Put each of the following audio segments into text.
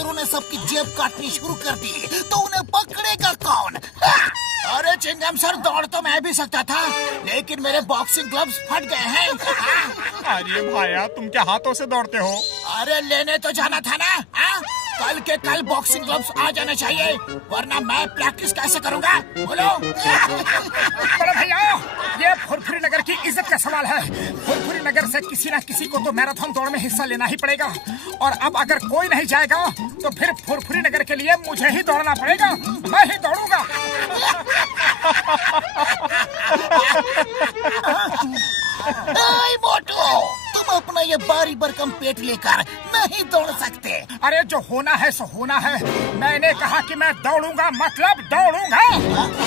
चोरों ने सबकी जेब काटनी शुरू कर दी तो उन्हें पकड़ेगा कौन? अरे चिंगम सर, दौड़ तो मैं भी सकता था, लेकिन मेरे बॉक्सिंग ग्लव्स फट गए हैं। अरे भाया, तुम क्या हाथों से दौड़ते हो? अरे लेने तो जाना था ना। कल के कल बॉक्सिंग ग्लव्स आ जाने चाहिए, वरना मैं प्रैक्टिस कैसे करूंगा? बोलो। बड़े भैया, ये फुरफुरी नगर की इज्जत का सवाल है। फुरफुरी नगर से किसी न किसी को तो मैराथन दौड़ में हिस्सा लेना ही पड़ेगा, और अब अगर कोई नहीं जाएगा तो फिर फुरफुरी नगर के लिए मुझे ही दौड़ना पड़ेगा। मैं ही दौड़ूंगा। मोटू, तुम अपना ये बारी बरकम पेट लेकर नहीं दौड़ सकते। अरे जो होना है सो होना है। मैंने कहा कि मैं दौड़ूंगा, मतलब दौड़ूंगा।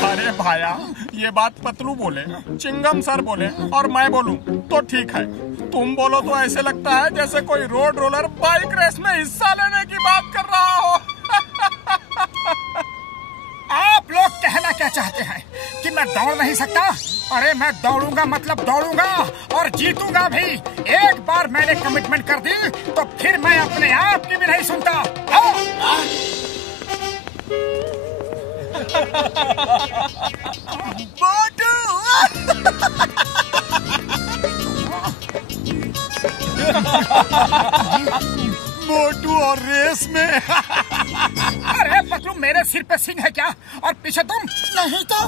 अरे भाया, ये बात पतलू बोले, चिंगम सर बोले और मैं बोलूं तो ठीक है। तुम बोलो तो ऐसे लगता है जैसे कोई रोड रोलर बाइक रेस में हिस्सा लेने की बात कर रहा हो। आप लोग कहना क्या चाहते हैं कि मैं दौड़ नहीं सकता? अरे मैं दौड़ूंगा, मतलब दौड़ूंगा और जीतूंगा भी। एक बार मैंने कमिटमेंट कर दी तो फिर मैं अपने आप की भी नहीं सुनता। मोटू और रेस में। अरे पतलू, मेरे सिर पे सिंह है क्या और पीछे तुम? नहीं तो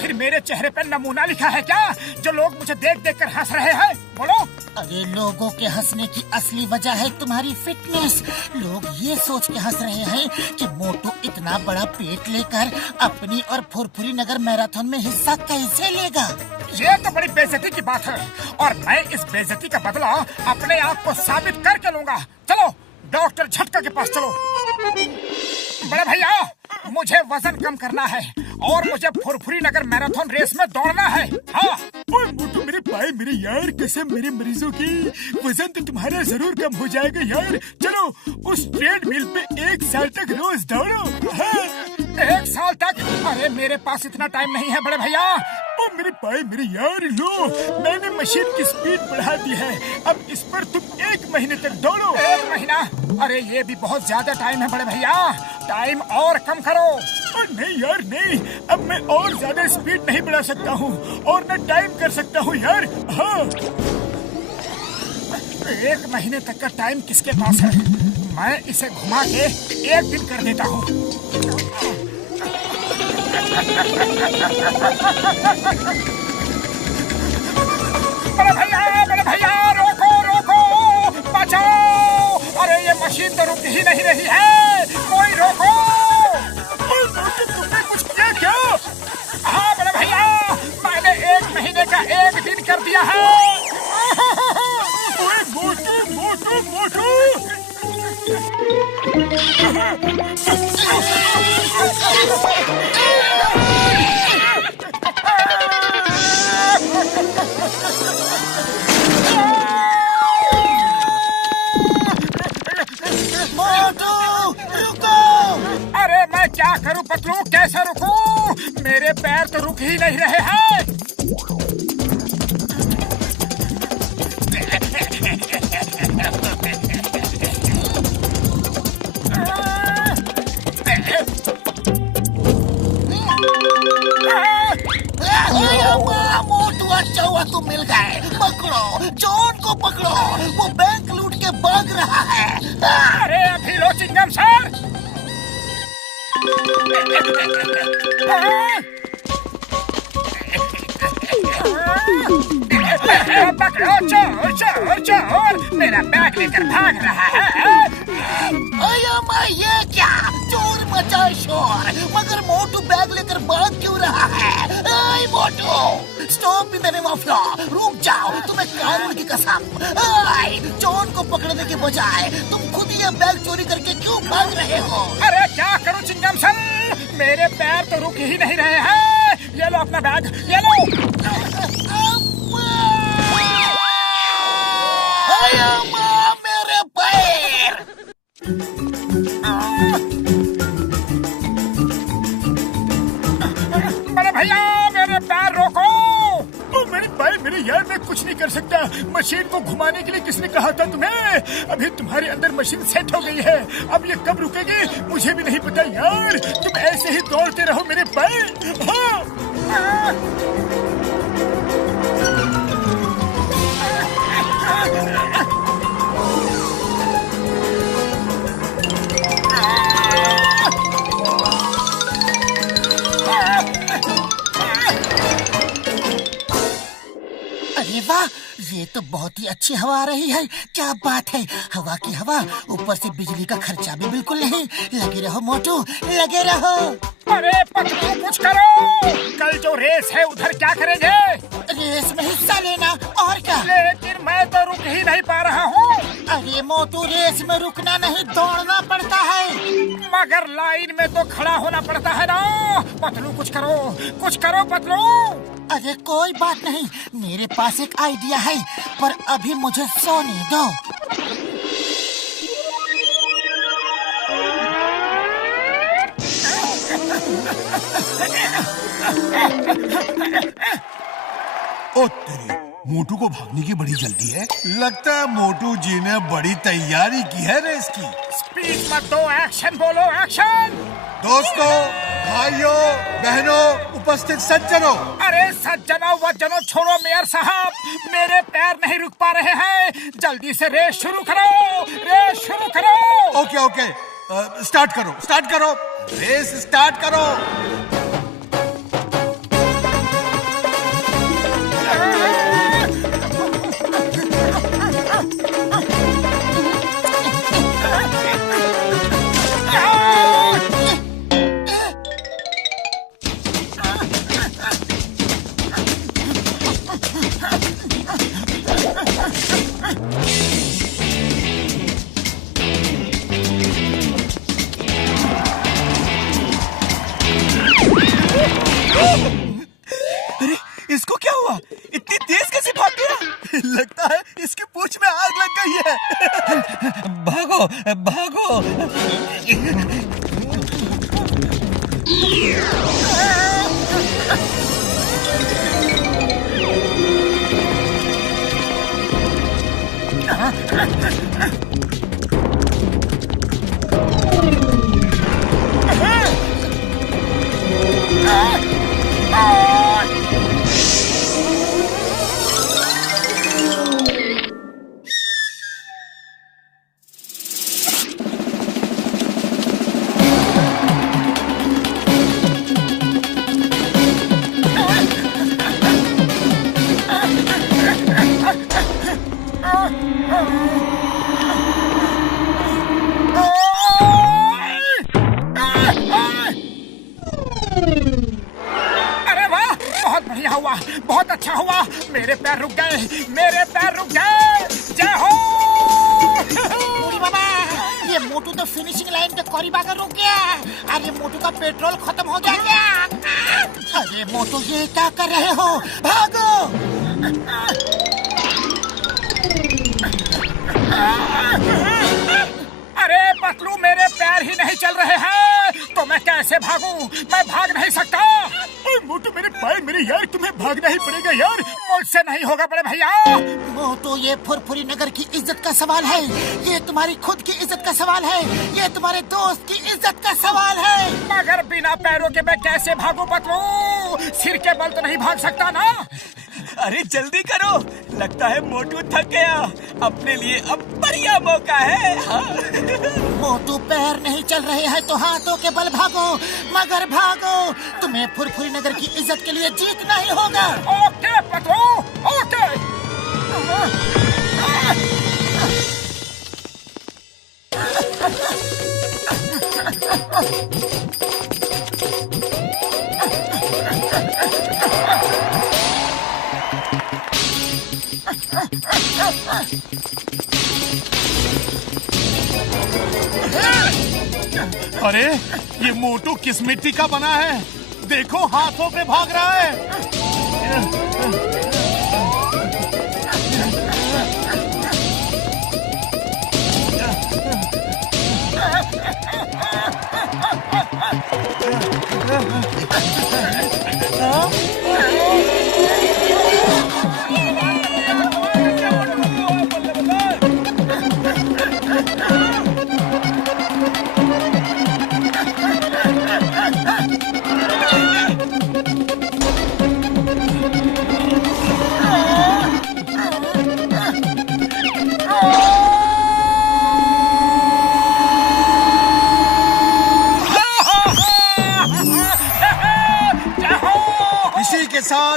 फिर मेरे चेहरे पे नमूना लिखा है क्या, जो लोग मुझे देख देख कर हंस रहे हैं? बोलो। अरे लोगों के हंसने की असली वजह है तुम्हारी फिटनेस। लोग ये सोच के हंस रहे हैं कि मोटू इतना बड़ा पेट लेकर अपनी और फुरफुरी नगर मैराथन में हिस्सा कैसे लेगा। ये तो बड़ी बेइज्जती की बात है, और मैं इस बेइज्जती का बदला अपने आप को साबित करके लूंगा। चलो डॉक्टर झटका के पास चलो। बड़े भैया, मुझे वजन कम करना है और मुझे फुरफुरी नगर मैराथन रेस में दौड़ना है। हाँ। मोटू मेरे भाई, मेरे यार, कसम मेरे मरीजों की, वजन तो तुम्हारा जरूर कम हो जाएगा यार। चलो उस ट्रेडमिल पे 1 साल तक रोज दौड़ो। हाँ। 1 साल तक? अरे मेरे पास इतना टाइम नहीं है बड़े भैया। ओ मेरे भाई, मेरे यार, लो मैंने मशीन की स्पीड बढ़ा दी है। अब इस पर तुम 1 महीने तक दौड़ो। 1 महीना? अरे ये भी बहुत ज्यादा टाइम है बड़े भैया, टाइम और कम करो। नहीं यार नहीं, अब मैं और ज्यादा स्पीड नहीं बढ़ा सकता हूँ और न टाइम कर सकता हूँ यार। हाँ। 1 महीने तक का टाइम किसके पास है? मैं इसे घुमा के 1 दिन कर देता हूँ। बड़े भैया, रोको रोको, बचाओ। अरे ये मशीन तो रुक ही नहीं रही है, कोई रोको। तुमने कुछ किया क्या? हाँ बड़े भैया, मैंने 1 महीने का 1 दिन कर दिया है। मोटू मोटू मोटू। अरे मैं क्या करूं पतलू, कैसे रुकूं? मेरे पैर तो रुक ही नहीं रहे हैं। मोटू, अच्छा हुआ तुम मिल गए। पकड़ो, जॉन को पकड़ो, वो बैंक लूट के भाग रहा है। अरे अभी लो चिंगम सर। पकड़ो, चोर चोर चोर, मेरा बैग लेकर भाग रहा है। ये क्या, चोर मचा शोर, मगर मोटू बैग लेकर भाग क्यों रहा है? Motu, stop in the name of law, रुक जाओ, तुम्हें कानून की कसम। जॉन को पकड़ने के बजाय तुम खुद ये बैग चोरी करके क्यों भाग रहे हो? अरे क्या करूं चिंगम सर, मेरे पैर तो रुक ही नहीं रहे हैं। ये लो अपना बैग, ये लो। मेरे पैर। बड़े भैया, मेरे पैर रोको। मेरे भाई, मेरे यार, मैं कुछ नहीं कर सकता। मशीन को घुमाने के लिए किसने कहा था तुम्हें? अभी तुम्हारे अंदर मशीन सेट हो गई है। अब ये कब रुकेगी मुझे भी नहीं पता यार। तुम ऐसे ही दौड़ते रहो मेरे भाई। हाँ। अरे वाह, ये तो बहुत ही अच्छी हवा आ रही है। क्या बात है, हवा की हवा, ऊपर से बिजली का खर्चा भी बिल्कुल नहीं। लगे रहो मोटू, लगे रहो। अरे पतलू कुछ करो। कल जो रेस है उधर क्या करेंगे? रेस में हिस्सा लेना और क्या। लेकिन मैं तो रुक ही नहीं पा रहा हूँ। अरे मोटू, रेस में रुकना नहीं, दौड़ना पड़ता है। मगर लाइन में तो खड़ा होना पड़ता है ना। पतलू कुछ करो पतलू। अरे कोई बात नहीं, मेरे पास एक आइडिया है, पर अभी मुझे सोने दो। ओ तेरी, मोटू को भागने की बड़ी जल्दी है। लगता है मोटू जी ने बड़ी तैयारी की है रेस की। स्पीड मत दो, एक्शन बोलो, एक्शन। दोस्तों, भाइयों, बहनों, उपस्थित सज्जनों। अरे सज्जनों वज्जनों छोड़ो मेयर साहब, मेरे पैर नहीं रुक पा रहे हैं। जल्दी से रेस शुरू करो। ओके, स्टार्ट करो, रेस स्टार्ट करो। अरे इसको क्या हुआ? इतनी तेज कैसे भाग गया? लगता है इसकी पूंछ में आग लग गई है। भागो। अरे वाह, बहुत बढ़िया हुआ, बहुत अच्छा हुआ। मेरे पैर रुक गए। जय हो। बूढ़ी बाबा, ये मोटू तो फिनिशिंग लाइन के करीब आकर रुक गया। अरे मोटू का पेट्रोल खत्म हो गया क्या? अरे मोटू, ये क्या कर रहे हो? भागो। अरे पतलू, मेरे पैर ही नहीं चल रहे हैं तो मैं कैसे भागूं? मैं भाग नहीं सकता। मोटू मेरे भाई, मेरे यार, तुम्हें भागना ही पड़ेगा यार। मुझसे नहीं होगा बड़े भैया। मोटू, ये फुरफुरी नगर की इज्जत का सवाल है। ये तुम्हारी खुद की इज्जत का सवाल है। ये तुम्हारे दोस्त की इज्जत का सवाल है। मगर बिना पैरों के मैं कैसे भागूं पतलू? सिर के बल तो नहीं भाग सकता ना। अरे जल्दी करो, लगता है मोटू थक गया। अपने लिए अब बढ़िया मौका है। हाँ। मोटू, पैर नहीं चल रहे हैं तो हाथों के बल भागो, मगर भागो। तुम्हें फुरफुरी नगर की इज्जत के लिए जीतना ही होगा। Okay Patlu, okay. अरे ये मोटू किस मिट्टी का बना है? देखो, हाथों पे भाग रहा है।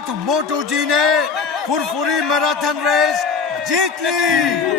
तो मोटू जी ने फुरफुरी मैराथन रेस जीत ली।